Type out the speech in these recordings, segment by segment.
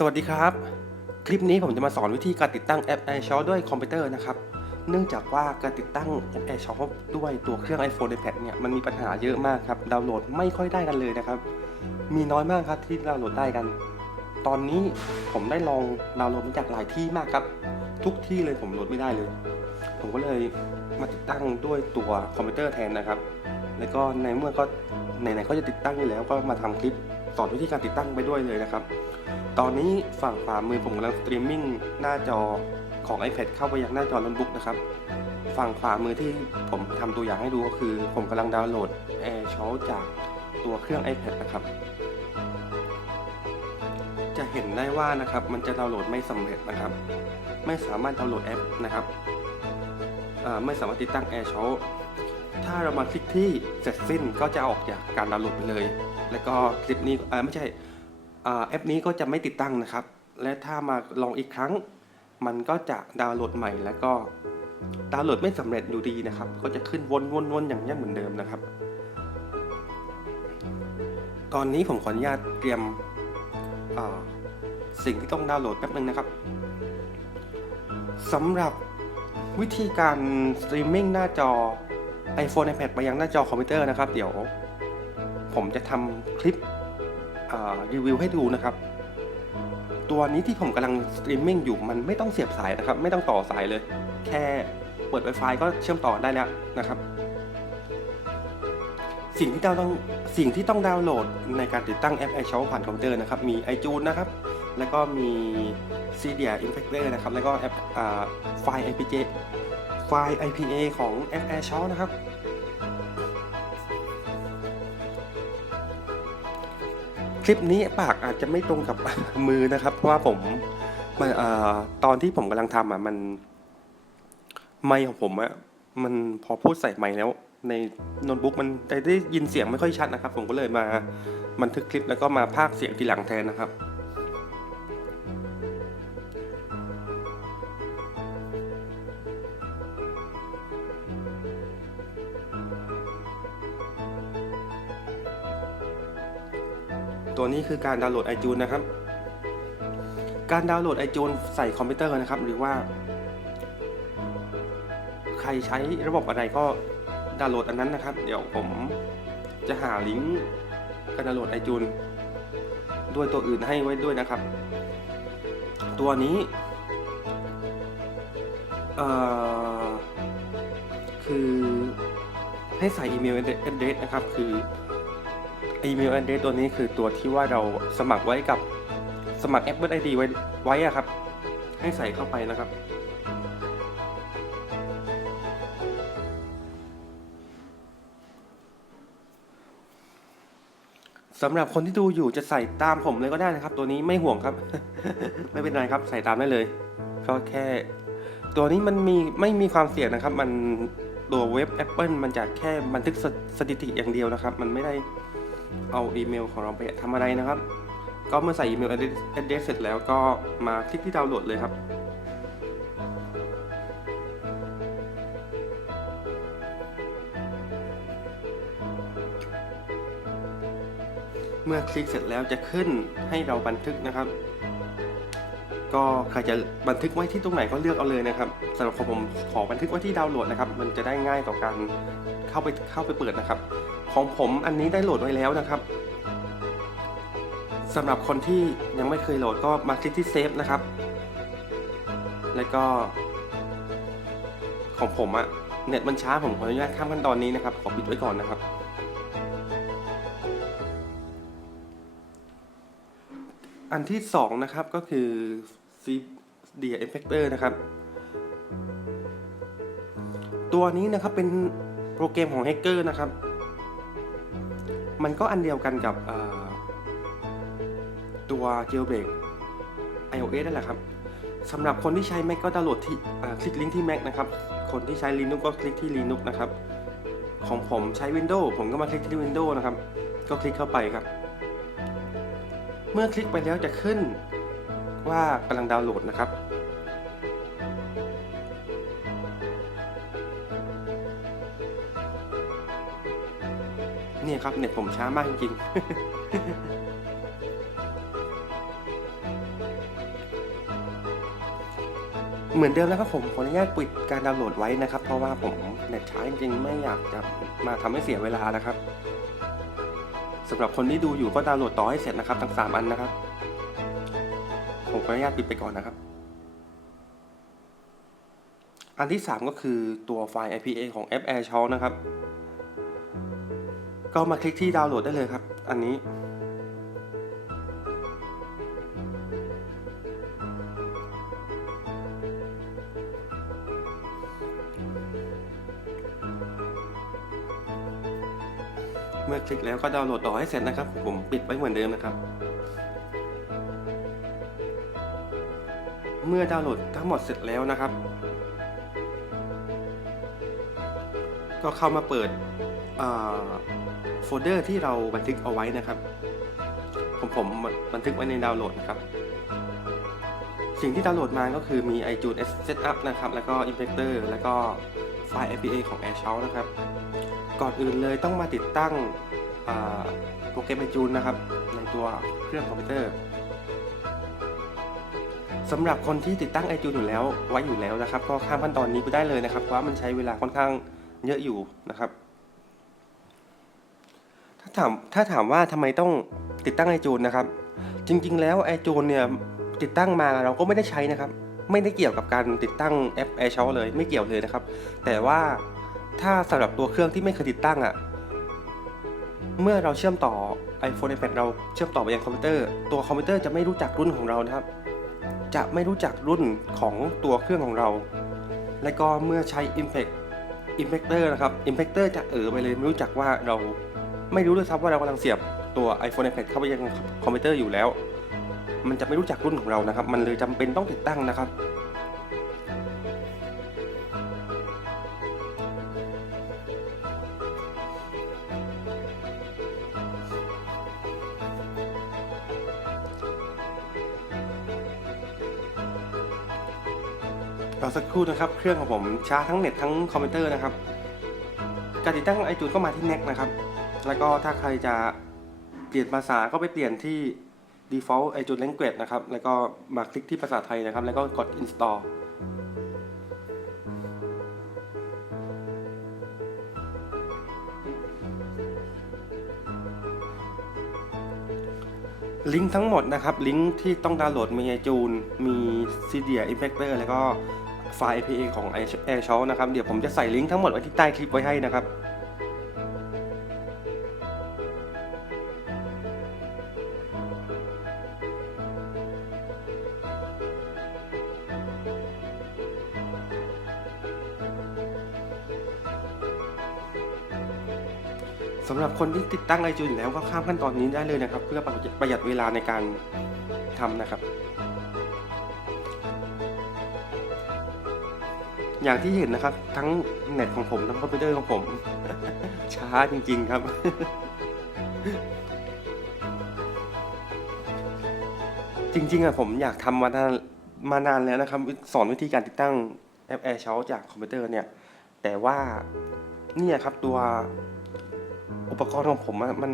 สวัสดีครับ คลิปนี้ผมจะมาสอนวิธีการติดตั้งแอป AirShot ด้วยคอมพิวเตอร์นะครับ เนื่องจากว่าการติดตั้งแอป AirShot ด้วยตัวเครื่อง iPhone iPad เนี่ยมันมีปัญหาเยอะมากครับดาวน์โหลดไม่ค่อยได้กันเลยนะครับ มีน้อยมากครับที่ดาวน์โหลดได้กัน ตอนนี้ผมได้ลองดาวน์โหลดมาจากหลายที่มากครับ ทุกที่เลยผมโหลดไม่ได้เลย ผมก็เลยมาติดตั้งด้วยตัวคอมพิวเตอร์แทนนะครับ แล้วก็ในเมื่อก็ไหนๆก็จะติดตั้งอยู่แล้วก็มาทำคลิปสอนวิธีการติดตั้งไปด้วยเลยนะครับ ตอนนี้ฝั่งขวามือผมกำลังสตรีมมิ่งหน้าจอของ iPad เข้าไปยังหน้าจอโน้ตบุ๊กนะครับ ฝั่งขวามือที่ผมทำตัวอย่างให้ดูก็คือ ผมกำลังดาวน์โหลด AirShot จากตัวเครื่อง iPad นะครับ จะเห็นได้ว่านะครับมันจะดาวน์โหลดไม่สำเร็จนะครับ ไม่สามารถดาวน์โหลดแอปนะครับไม่สามารถติดตั้ง AirShot ถ้าเรามาคลิกที่เสร็จสิ้นก็จะออกจากการดาวน์โหลดไปเลย แล้วก็คลิปนี้ไม่ใช่ แอปนี้ก็จะไม่ติดตั้งนะครับ และถ้ามาลองอีกครั้ง มันก็จะดาวน์โหลดใหม่แล้วก็ดาวน์โหลดไม่สำเร็จอยู่ดีนะครับ ก็จะขึ้นวนๆๆอย่างนี้เหมือนเดิมนะครับ ตอนนี้ผมขออนุญาตเตรียมสิ่งที่ต้องดาวน์โหลดแป๊บนึงนะครับสำหรับวิธีการสตรีมมิ่งหน้าจอ iPhone iPad ไปยังหน้าจอคอมพิวเตอร์นะครับ เดี๋ยว ผมจะทำคลิป รีวิวให้ดูนะครับ ตัวนี้ที่ผมกำลังสตรีมมิ่งอยู่มันไม่ต้องเสียบสายนะครับ ไม่ต้องต่อสายเลย แค่เปิด Wi-Fi ก็เชื่อมต่อได้แล้วนะครับ สิ่งที่เราต้องสิ่งที่ต้องดาวน์โหลดในการติดตั้งแอป iShow ผ่านคอมพิวเตอร์นะครับ มี iTunes นะครับ แล้วก็มี c d i a Infector นะครับ แล้วก็แอปไฟล์ IPJ ไฟล์ IPA ของแอป AirShot นะครับ ลิปนี้ปากอาจจะไม่ตรงกับ มือนะครับ เพราะว่าผมมันอตอนที่ผมกำลังทำอะมัน ไมค์ของผมอะมันพอพูดใส่ไมค์แล้ว ในโน้ตบุ๊กมันได้ยินเสียงไม่ค่อยชัดนะครับ ผมก็เลยมาบันทึกคลิปแล้วก็มาพากเสียงทีหลังแทนนะครับ ตัวนี้คือการดาวน์โหลด iTunes นะครับ การดาวน์โหลด iTunes ใส่คอมพิวเตอร์นะครับ หรือว่า ใครใช้ระบบอะไรก็ดาวน์โหลดอันนั้นนะครับ เดี๋ยวผมจะหาลิงก์การดาวน์โหลด iTunes ด้วยตัวอื่นให้ไว้ด้วยนะครับ ตัวนี้คือให้ใส่อีเมล address นะครับ คือ อีเมล address ตัวนี้คือตัวที่ว่าเราสมัครไว้กับสมัคร Apple ID ไว้ไว้อะครับ ให้ใส่เข้าไปนะครับ สำหรับคนที่ดูอยู่จะใส่ตามผมเลยก็ได้นะครับ ตัวนี้ไม่ห่วงครับ ไม่เป็นไรครับ ใส่ตามได้เลยก็แค่ ตัวนี้มันมีไม่มีความเสี่ยงนะครับ มันตัวเว็บ Apple มันจะแค่บันทึกสสถิติอย่างเดียวนะครับ มันไม่ได้ เอาอีเมลของเราไปทำอะไรนะครับ ก็เมื่อใส่อีเมล address เสร็จแล้วก็มาคลิกที่ดาวน์โหลดเลยครับเมื่อคลิกเสร็จแล้วจะขึ้นให้เราบันทึกนะครับ ก็ใครจะบันทึกไว้ที่ตรงไหนก็เลือกเอาเลยนะครับสำหรับผมขอบันทึกไว้ที่ดาวน์โหลดนะครับ มันจะได้ง่ายต่อการเข้าไปเข้าไปเปิดนะครับ ของผมอันนี้ได้โหลดไว้แล้วนะครับสำหรับคนที่ยังไม่เคยโหลดก็มาคลิกที่เซฟนะครับ แล้วก็ ของผมอะเน็ตมันช้าผมขออนุญาตข้ามขั้นตอนนี้นะครับ ขอปิดไว้ก่อนนะครับ อันที่สองนะครับก็คือ Cydia Infector นะครับ ตัวนี้นะครับเป็นโปรแกรมของแฮกเกอร์นะครับ มันก็อันเดียวกันกับตัว Jailbreak iOS นั่นแหละครับสำหรับคนที่ใช้ Mac ก็ดาวน์โหลดที่คลิกลิงก์ที่ Mac นะครับ คนที่ใช้ Linux ก็คลิกที่ Linux นะครับ ของผมใช้ Windows ผมก็มาคลิกที่ Windows นะครับ ก็คลิกเข้าไปครับ เมื่อคลิกไปแล้วจะขึ้นว่ากำลังดาวน์โหลดนะครับ ครับเน็ตผมช้ามากจริงๆ เหมือนเดิมนะครับผมขออนุญาตปิดการดาวน์โหลดไว้นะครับ เพราะว่าผมเน็ตช้าจริงๆ ไม่อยากจะมาทำให้เสียเวลานะครับ สำหรับคนที่ดูอยู่ก็ดาวน์โหลดต่อให้เสร็จนะครับ ทั้ง3อันนะครับ ผมขออนุญาตปิดไปก่อนนะครับอันที่ 3 ก็คือตัวไฟล์ IPA ของ App Air s h o นะครับ ก็มาคลิกที่ดาวน์โหลดได้เลยครับ อันนี้ เมื่อคลิกแล้วก็ดาวน์โหลดต่อให้เสร็จนะครับ ผมปิดไว้เหมือนเดิมนะครับ เมื่อดาวน์โหลดทั้งหมดเสร็จแล้วนะครับ ก็เข้ามาเปิดอ่า โฟลเดอร์ที่เราบันทึกเอาไว้นะครับ ผมผมบันทึกไว้ในดาวน์โหลดนะครับ สิ่งที่ดาวน์โหลดมาก็คือมี iTunes Setup นะครับ แล้วก็ Inspector แล้วก็ไฟล์ APA ของ AirShout นะครับ ก่อนอื่นเลยต้องมาติดตั้งโปรแกรม iTunes นะครับ ในตัวเครื่องคอมพิวเตอร์สำหรับคนที่ติดตั้ง iTunes อยู่แล้วไว้อยู่แล้วนะครับ ก็ข้ามขั้นตอนนี้ไปได้เลยนะครับเพราะว่ามันใช้เวลาค่อนข้างเยอะอยู่นะครับ ถ้าถามถ้าถามว่าทำไมต้องติดตั้ง iTunes นะครับ จริงๆ แล้ว iTunes เนี่ยติดตั้งมาเราก็ไม่ได้ใช้นะครับ ไม่ได้เกี่ยวกับการติดตั้งแอป AirShout เลยไม่เกี่ยวเลยนะครับ แต่ว่าถ้าสำหรับตัวเครื่องที่ไม่เคยติดตั้งอะ่ะเมื่อเราเชื่อมต่อ iPhone iPad เราเชื่อมต่อไปยังคอมพิวเตอร์ ตัวคอมพิวเตอร์จะไม่รู้จักรุ่นของเรานะครับ จะไม่รู้จักรุ่นของตัวเครื่องของเรา และก็เมื่อใช้ Impact Impactor นะครับ Impactor จะเออไปเลยไม่รู้จักว่าเรา ไม่รู้ด้วยซ้ำว่าเรากำลังเสียบตัว iPhone iPad เข้าไปยังคอมพิวเตอร์อยู่แล้ว มันจะไม่รู้จักรุ่นของเรานะครับ มันเลยจำเป็นต้องติดตั้งนะครับ รอสักครู่นะครับ เครื่องของผมช้าทั้งเน็ตทั้งคอมพิวเตอร์นะครับ การติดตั้งไอจูนก็มาที่ Next นะครับ แล้วก็ถ้าใครจะเปลี่ยนภาษาก็ไปเปลี่ยนที่ default iTunes language นะครับ แล้วก็มาคลิกที่ภาษาไทยนะครับ แล้วก็กด install ลิงก์ทั้งหมดนะครับ ลิงก์ที่ต้องดาวน์โหลดมี iTunes มี Cydia Impactor แล้วก็ไฟล์ APA ของ AirShout นะครับ เดี๋ยวผมจะใส่ลิงก์ทั้งหมดไว้ที่ใต้คลิปไว้ให้นะครับ สำหรับคนที่ติดตั้งไอจูนแล้วก็ข้ามขั้นตอนนี้ได้เลยนะครับ เพื่อประหยัดเวลาในการทำนะครับ อย่างที่เห็นนะครับ ทั้งเน็ตของผมทั้งคอมพิวเตอร์ของผม ช้าจริง ๆ ครับจริงๆอะผมอยากทำมานานมานานแล้วนะครับ สอนวิธีการติดตั้งแอป AirShout จากคอมพิวเตอร์เนี่ย แต่ว่านี่ครับตัว อุปกรณ์ของผมอะมัน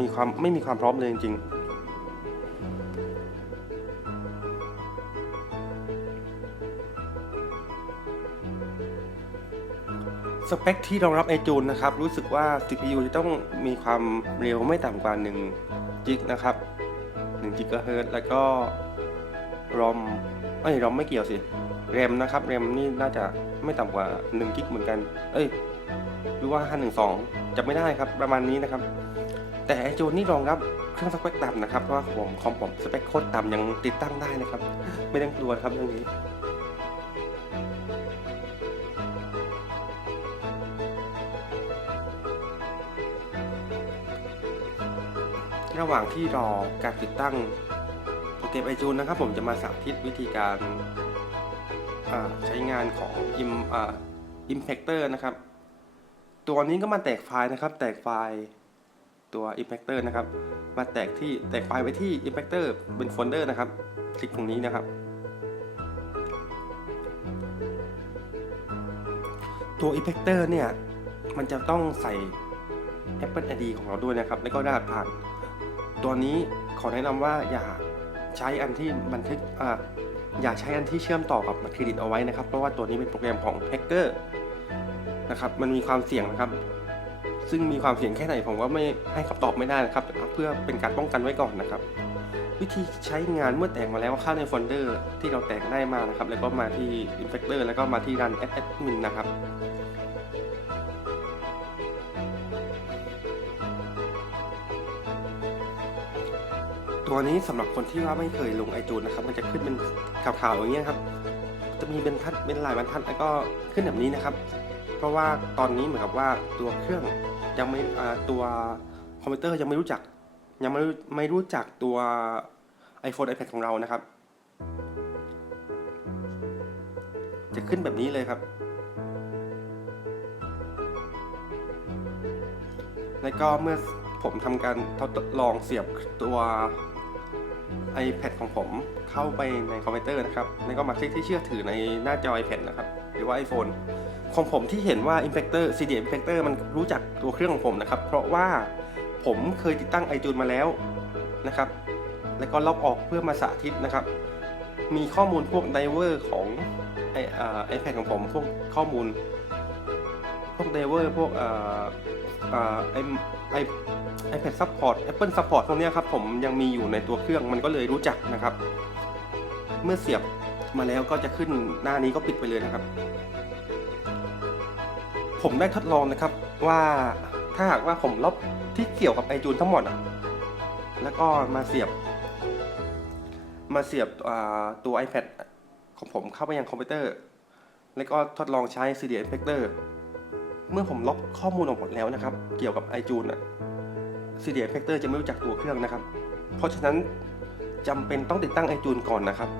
มีความไม่มีความพร้อมเลยจริงสเปคที่รองรับ iTunes นะครับ รู้สึกว่า CPU จะต้องมีความเร็วไม่ต่ำกว่า1จิกนะครับ1 GHz แล้วก็ ROM เอ้ย ROM ไม่เกี่ยวสิ RAM นะครับ RAM นี่น่าจะไม่ต่ำกว่า1กิกเหมือนกัน เอ้ย หรือว่า512จำไม่ได้ครับประมาณนี้นะครับ แต่ไอจูนนี่รองรับเครื่องสเปคต่ำนะครับเพราะว่าผมคอมผมสเปคโคตรต่ำยังติดตั้งได้นะครับ ไม่ต้องกลัวครับเรื่องนี้ระหว่างที่รอการติดตั้งโปรแกรมไอจูนนะครับ ผมจะมาสาธิตวิธีการใช้งานของ Im อ่า Impactor นะครับ ตัวนี้ก็มาแตกไฟล์นะครับ แตกไฟล์ตัว Impactor นะครับ มาแตกที่แตกไฟล์ไว้ที่ Impactor เป็นโฟลเดอร์นะครับ คลิกตรงนี้นะครับ ตัว Impactor เนี่ยมันจะต้องใส่ Apple ID ของเราด้วยนะครับ แล้วก็รหัสผ่าน ตัวนี้ขอแนะนำว่าอย่าใช้อันที่บันทึกออย่าใช้อันที่เชื่อมต่อกับบัตรเครดิตเอาไว้นะครับ เพราะว่าตัวนี้เป็นโปรแกรมของแฮกเกอร์ นะครับ มันมีความเสี่ยงนะครับ ซึ่งมีความเสี่ยงแค่ไหนผมก็ไม่ให้คำตอบไม่ได้นะครับ เพื่อเป็นการป้องกันไว้ก่อนนะครับ วิธีใช้งานเมื่อแต่งมาแล้วเข้าในโฟลเดอร์ที่เราแต่งได้มานะครับ แล้วก็มาที่ Inspector แล้วก็มาที่ Run as Admin นะครับตัวนี้สำหรับคนที่ว่าไม่เคยลงไอจูนนะครับ มันจะขึ้นเป็นขาวๆอย่างเงี้ยครับ จะมีเป็นทัดเป็นลายบรรทัดแล้วก็ขึ้นแบบนี้นะครับ ราะว่าตอนนี้เหมือนกับว่าตัวเครื่องยังไม่อ่าตัวคอมพิวเตอร์ยังไม่รู้จัก ยังไม่รู้ไม่รู้จักตัว iPhone iPad ของเรานะครับ จะขึ้นแบบนี้เลยครับ แล้วก็เมื่อผมทำการทดลองเสียบตัว iPad ของผมเข้าไปในคอมพิวเตอร์นะครับ แล้วก็มาคลิกที่เชื่อถือในหน้าจอ iPad นะครับ หรือว่า iPhone ของผมที่เห็นว่า Inspector CD Inspector มันรู้จักตัวเครื่องของผมนะครับ เพราะว่าผมเคยติดตั้ง iTunes มาแล้วนะครับ แล้วก็ลบออกเพื่อมาสาธิตนะครับ มีข้อมูลพวกไดเวอร์ของไออ่า iPad ของผมพวกข้อมูล พวกไดเวอร์พวกอ่าอ่าไอไอ iPad Support Apple Support พวกเนี้ยครับผมยังมีอยู่ในตัวเครื่องมันก็เลยรู้จักนะครับ เมื่อเสียบมาแล้วก็จะขึ้นหน้านี้ก็ปิดไปเลยนะครับ ผมได้ทดลองนะครับว่าถ้าหากว่าผมลบที่เกี่ยวกับไอจูนทั้งหมดอะแล้วก็มาเสียบ มาเสียบตัว iPad ของผมเข้าไปยังคอมพิวเตอร์ แล้วก็ทดลองใช้ CD Inspector เมื่อผมลบข้อมูลออกหมดแล้วนะครับ เกี่ยวกับ iTunes อะ CD Inspector จะไม่รู้จักตัวเครื่องนะครับ เพราะฉะนั้นจำเป็นต้องติดตั้ง iTunes ก่อนนะครับ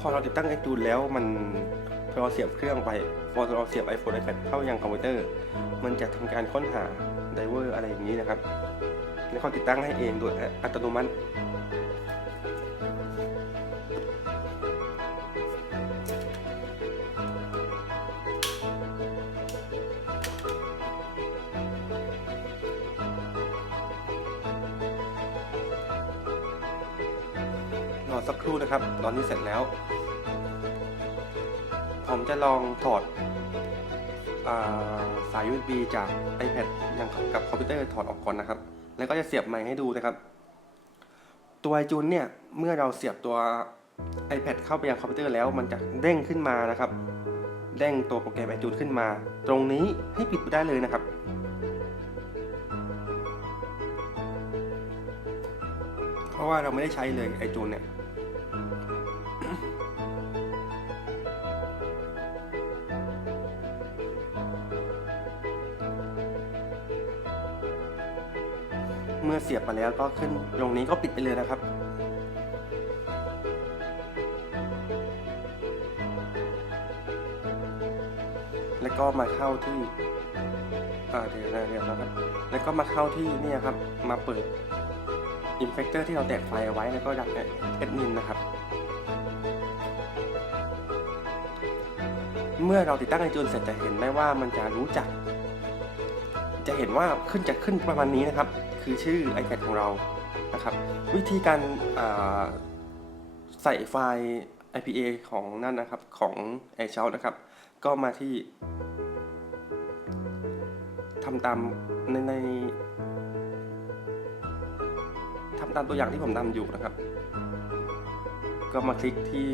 พอเราติดตั้งไอจูนแล้วมันพอเราเสียบเครื่องไป พอเราเสียบ iPhone iPad เข้ายังคอมพิวเตอร์ มันจะทำการค้นหาไดเวอร์อะไรอย่างนี้นะครับแล้วเขาติดตั้งให้เองโดยอัตโนมัติ สักครู่นะครับ ตอนนี้เสร็จแล้ว ผมจะลองถอดอาสาย USB จาก iPad ยังกับคอมพิวเตอร์ถอดออกก่อนนะครับ แล้วก็จะเสียบใหม่ให้ดูนะครับ ตัว iTunes เนี่ย เมื่อเราเสียบตัว iPad เข้าไปยังคอมพิวเตอร์แล้วมันจะเด้งขึ้นมานะครับ เด้งตัวโปรแกรม iTunes ขึ้นมา ตรงนี้ให้ปิดไปได้เลยนะครับ เพราะว่าเราไม่ได้ใช้เลย iTunes เนี่ย เสียบมาแล้วก็ขึ้นตรงนี้ก็ปิดไปเลยนะครับ แล้วก็มาเข้าที่อ่าเดี๋ยวนะเดี๋ยวนะครับ แล้วก็มาเข้าที่นี่ครับ มาเปิด Infector ที่เราแตกไฟเอาไว้แล้วก็ดักแอดมินนะครับ เมื่อเราติดตั้งไอจูนเสร็จจะเห็นได้ว่ามันจะรู้จัก จะเห็นว่าขึ้นจะขึ้นประมาณนี้นะครับ คือชื่อ iPad ของเรานะครับ วิธีการใส่ไฟล์ IPA ของนั่นนะครับของ a i r s h o u t นะครับ ก็มาที่ทำตามในในทำตามตัวอย่างที่ผมทำอยู่นะครับ ก็มาคลิกที่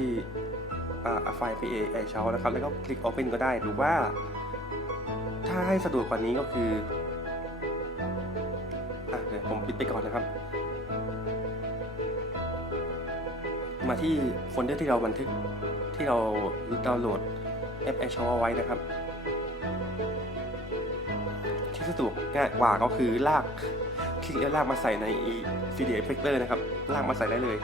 ไฟล์ IPA a i r s h o u t นะครับ แล้วก็คลิก Open ก็ได้หรือว่าถ้าให้สะดวกกว่านี้ก็คือ เดี๋ยวผมปิดไปก่อนนะครับ มาที่โฟลเดอร์ที่เราบันทึกที่เราดาวน์โหลดแอป a i r s h o w เอไว้นะครับ ที่สะดวกง่ายกว่าก็คือลากคลิกแล้วลากมาใส่ใน CD Effector นะครับ ลากมาใส่ได้เลย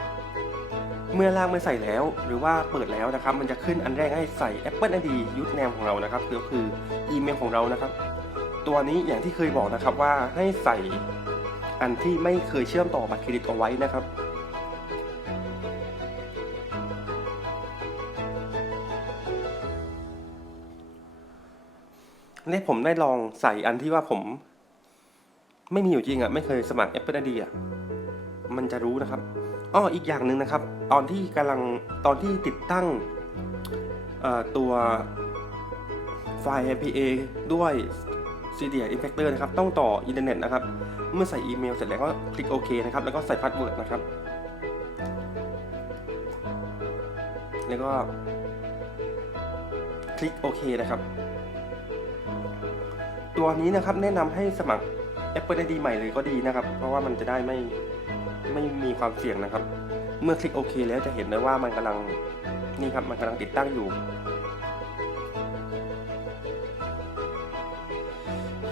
เมื่อลากมาใส่แล้วหรือว่าเปิดแล้วนะครับ มันจะขึ้นอันแรกให้ใส่ Apple ID username ของเรานะครับก็คืออีเมลของเรานะครับ ตัวนี้อย่างที่เคยบอกนะครับว่าให้ใส่ อันที่ไม่เคยเชื่อมต่อบัตรเครดิตเอาไว้นะครับ นี่ผมได้ลองใส่อันที่ว่าผม ไม่มีอยู่จริงอะ่ะ ไม่เคยสมัคร Apple ID อะ มันจะรู้นะครับอ้ออีกอย่างหนึ่งนะครับ ตอนที่กำลังตอนที่ติดตั้งตัวไฟล์ APA ด้วย CDA Infector นะครับ ต้องต่ออินเทอร์เน็ตนะครับ เมื่อใส่อีเมลเสร็จแล้วก็คลิกโอเคนะครับ แล้วก็ใส่พาสเวิร์ดนะครับ แล้วก็คลิกโอเคนะครับ ตัวนี้นะครับแนะนำให้สมัคร Apple ID ใหม่เลยก็ดีนะครับ เพราะว่ามันจะได้ไม่ไม่มีความเสี่ยงนะครับ เมื่อคลิกโอเคแล้วจะเห็นได้ว่ามันกำลังนี่ครับมันกำลังติดตั้งอยู่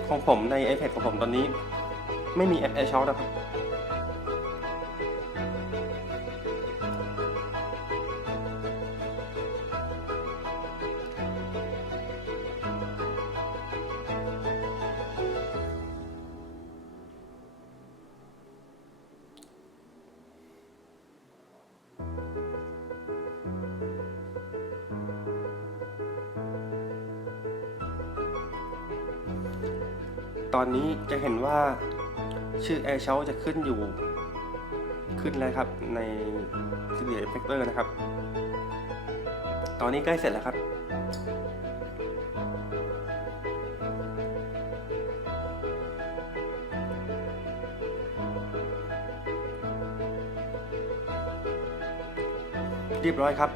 ของผมใน iPad ของผมตอนนี้ ไม่มีแอป AirShot นะครับตอนนี้จะเห็นว่า ชื่อ Air s h o u t จะขึ้นอยู่ขึ้นแล้วครับใน c d Effector นะครับ ตอนนี้ใกล้เสร็จแล้วครับ เรียบร้อยครับ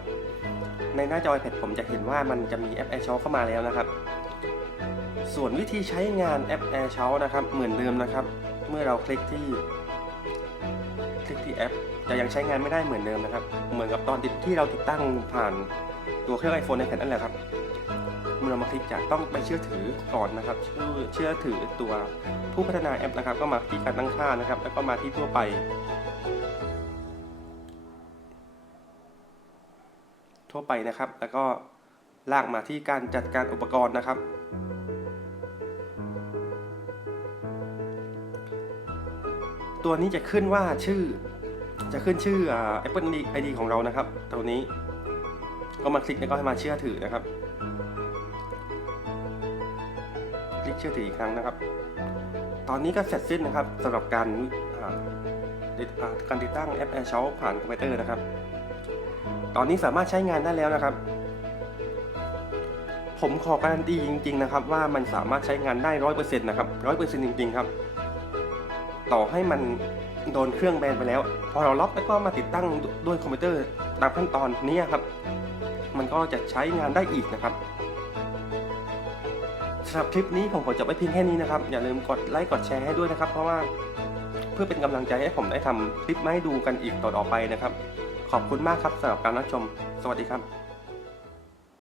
ในหน้าจอ iPad ผมจะเห็นว่ามันจะมีแอป Air s h o u t เข้ามาแล้วนะครับ ส่วนวิธีใช้งานแอป Air s h o u t นะครับเหมือนเดิมนะครับ เมื่อเราคลิกที่คลิกที่แอปจะยังใช้งานไม่ได้เหมือนเดิมนะครับ เหมือนกับตอนที่เราติดตั้งผ่านตัวเครื่อง iPhone ในแผ่นนั่นแหละครับ เมื่อเรามาคลิกจะต้องไปเชื่อถือก่อนนะครับ เชื่อเชื่อถือตัวผู้พัฒนาแอปนะครับ ก็มาที่การตั้งค่านะครับ แล้วก็มาที่ทั่วไป ทั่วไปนะครับ แล้วก็ลากมาที่การจัดการอุปกรณ์นะครับ ตัวนี้จะขึ้นว่าชื่อ จะขึ้นชื่ออ่า Apple ID ของเรานะครับ ตัวนี้ ก็มาคลิกแล้วก็ให้มาเชื่อถือนะครับ คลิกเชื่อถืออีกครั้งนะครับ ตอนนี้ก็เสร็จสิ้นนะครับสำหรับการอ่าติดอ่าการติดตั้งแอป Air s h o u t ผ่านคอมพิวเตอร์นะครับ ตอนนี้สามารถใช้งานได้แล้วนะครับ ผมขอการันตีจริง ๆ นะครับ ว่ามันสามารถใช้งานได้ร้อยเปอร์เซ็นต์นะครับร้อยเปอร์เซ็นต์จริง ๆ ครับ ต่อให้มันโดนเครื่องแบนไปแล้ว พอเราล็อกแล้วก็มาติดตั้งด้วยคอมพิวเตอร์ตามขั้นตอนนี้ครับ มันก็จะใช้งานได้อีกนะครับสำหรับคลิปนี้ผมขอจบไว้เพียงแค่นี้นะครับ อย่าลืมกดไลค์กดแชร์ให้ด้วยนะครับ เพราะว่าเพื่อเป็นกำลังใจให้ผมได้ทำคลิปมาให้ดูกันอีกต่อไปนะครับ ขอบคุณมากครับสำหรับการรับชม สวัสดีครับ